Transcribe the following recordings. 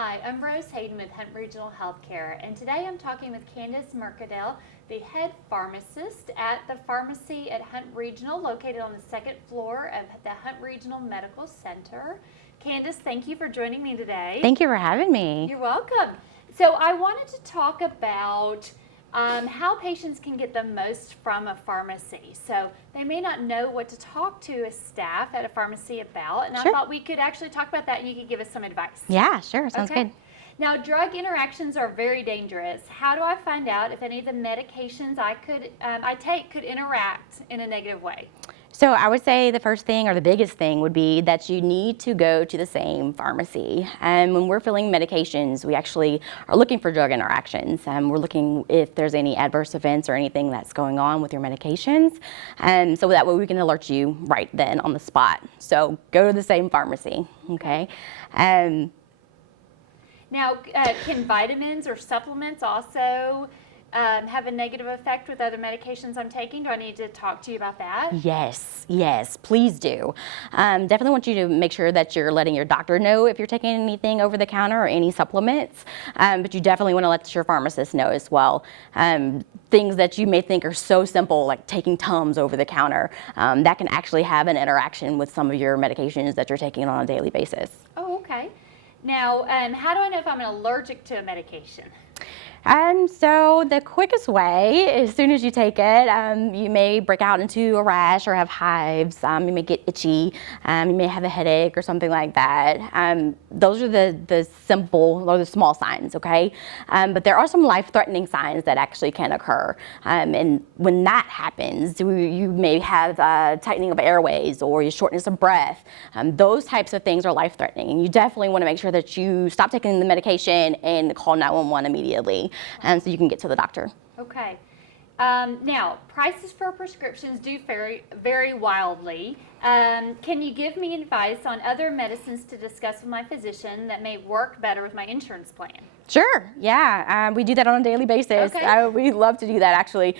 Hi, I'm Rose Hayden with Hunt Regional Healthcare, and today I'm talking with Candice Mercadel, the head pharmacist at the pharmacy at Hunt Regional, located on the second floor of the Hunt Regional Medical Center. Candice, thank you for joining me today. Thank you for having me. You're welcome. So I wanted to talk about how patients can get the most from a pharmacy. So they may not know what to talk to a staff at a pharmacy about, and Sure. I thought we could actually talk about that and you could give us some advice. Yeah, sure. Sounds good. Now, drug interactions are very dangerous. How do I find out if any of the medications I take could interact in a negative way? So I would say the first thing or the biggest thing would be that you need to go to the same pharmacy. And when we're filling medications, we actually are looking for drug interactions. We're looking if there's any adverse events or anything that's going on with your medications. And so that way we can alert you right then on the spot. So go to the same pharmacy, okay? Now, can vitamins or supplements also have a negative effect with other medications I'm taking? Do I need to talk to you about that? Yes, please do. Definitely want you to make sure that you're letting your doctor know if you're taking anything over the counter or any supplements, but you definitely want to let your pharmacist know as well. Things that you may think are so simple, like taking Tums over the counter, that can actually have an interaction with some of your medications that you're taking on a daily basis. Oh, okay. Now, how do I know if I'm allergic to a medication? So the quickest way, as soon as you take it, you may break out into a rash or have hives. You may get itchy. You may have a headache or something like that. Those are the simple or the small signs, okay? But there are some life-threatening signs that actually can occur. And when that happens, you may have tightening of airways or your shortness of breath. Those types of things are life-threatening. And you definitely want to make sure that you stop taking the medication and call 911 immediately. So you can get to the doctor. Okay. Now, prices for prescriptions do vary wildly. Can you give me advice on other medicines to discuss with my physician that may work better with my insurance plan? Sure, yeah, we do that on a daily basis. Okay. We love to do that actually.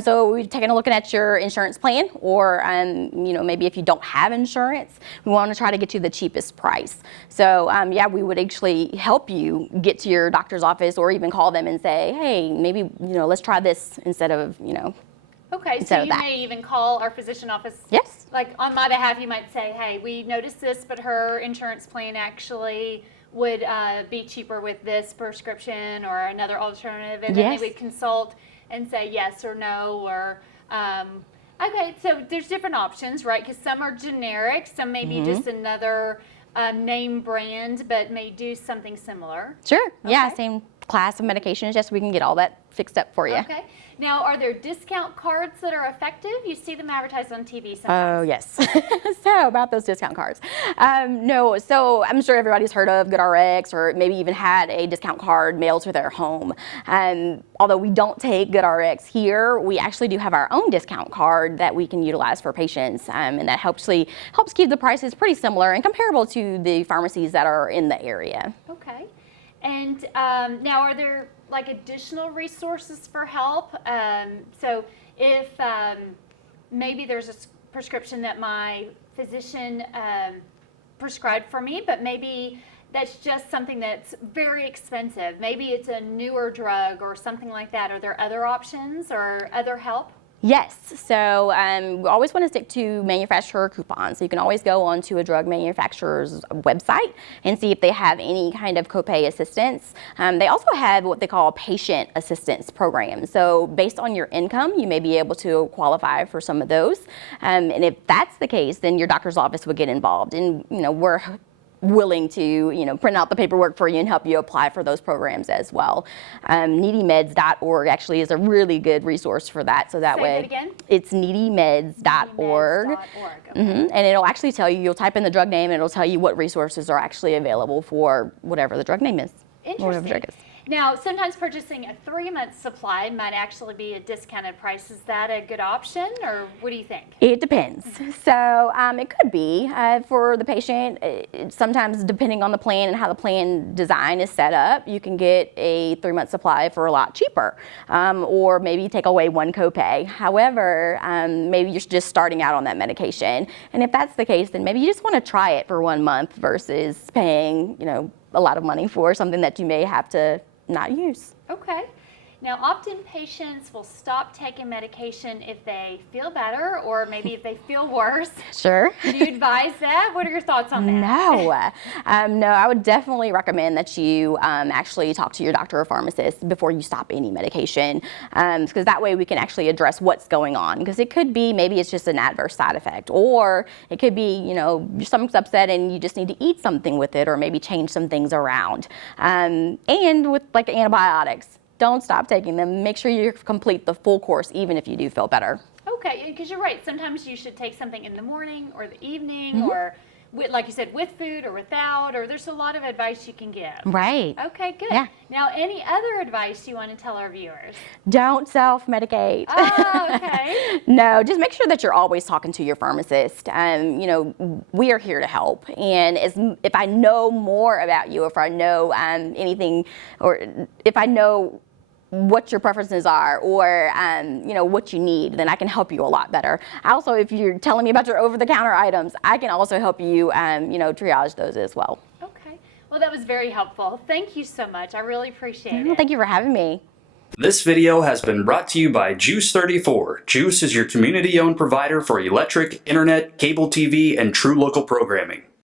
So we're taking a look at your insurance plan, or maybe if you don't have insurance, we want to try to get you the cheapest price. So yeah, we would actually help you get to your doctor's office, or even call them and say, hey, maybe let's try this instead of Okay, so you may even call our physician office. Yes. Like on my behalf, you might say, hey, we noticed this, but her insurance plan actually would be cheaper with this prescription or another alternative, and then they would consult and say yes or no, or okay, so there's different options, right? Because some are generic, some may be just another name brand, but may do something similar. Sure, yeah, same class of medications. Yes, we can get all that fixed up for you. Okay. Now, are there discount cards that are effective? You see them advertised on TV sometimes. Oh, yes. So, about those discount cards. No, so I'm sure everybody's heard of GoodRx, or maybe even had a discount card mailed to their home. Although we don't take GoodRx here, we actually do have our own discount card that we can utilize for patients, and that helps keep the prices pretty similar and comparable to the pharmacies that are in the area. Okay. And now, are there like additional resources for help? So if maybe there's a prescription that my physician prescribed for me, but maybe that's just something that's very expensive. Maybe it's a newer drug or something like that. Are there other options or other help? Yes, so we always want to stick to manufacturer coupons. So you can always go onto a drug manufacturer's website and see if they have any kind of copay assistance. They also have what they call patient assistance programs. So based on your income, you may be able to qualify for some of those. And if that's the case, then your doctor's office would get involved. And we're willing to print out the paperwork for you and help you apply for those programs as well. Needymeds.org actually is a really good resource for that. So that Say way, that again? It's needymeds.org. Okay. And it'll actually tell you'll type in the drug name and it'll tell you what resources are actually available for whatever the drug name is. Interesting. Whatever the drug is. Now, sometimes purchasing a 3-month supply might actually be a discounted price. Is that a good option, or what do you think? It depends. So it could be for the patient. Sometimes, depending on the plan and how the plan design is set up, you can get a 3-month supply for a lot cheaper, or maybe take away one copay. However, maybe you're just starting out on that medication, and if that's the case, then maybe you just want to try it for 1 month versus paying, a lot of money for something that you may have to not use. Okay. Now, often patients will stop taking medication if they feel better or maybe if they feel worse. Sure. Do you advise that? What are your thoughts on that? No, I would definitely recommend that you actually talk to your doctor or pharmacist before you stop any medication, because that way we can actually address what's going on. Because it could be maybe it's just an adverse side effect, or it could be, you know, your stomach's upset and you just need to eat something with it, or maybe change some things around. And with like antibiotics, don't stop taking them. Make sure you complete the full course, even if you do feel better. Okay, because you're right. Sometimes you should take something in the morning or the evening, or like you said, with food or without, or there's a lot of advice you can give. Right. Okay, good. Yeah. Now, any other advice you want to tell our viewers? Don't self-medicate. Oh, okay. No, just make sure that you're always talking to your pharmacist. You know, we are here to help. And if I know more about you, if I know anything, or if I know what your preferences are, or you know, what you need, then I can help you a lot better. Also, if you're telling me about your over-the-counter items, I can also help you, you know, triage those as well. Okay. Well, that was very helpful. Thank you so much. I really appreciate it. Thank you for having me. This video has been brought to you by Juice 34. Juice is your community-owned provider for electric, internet, cable TV, and true local programming.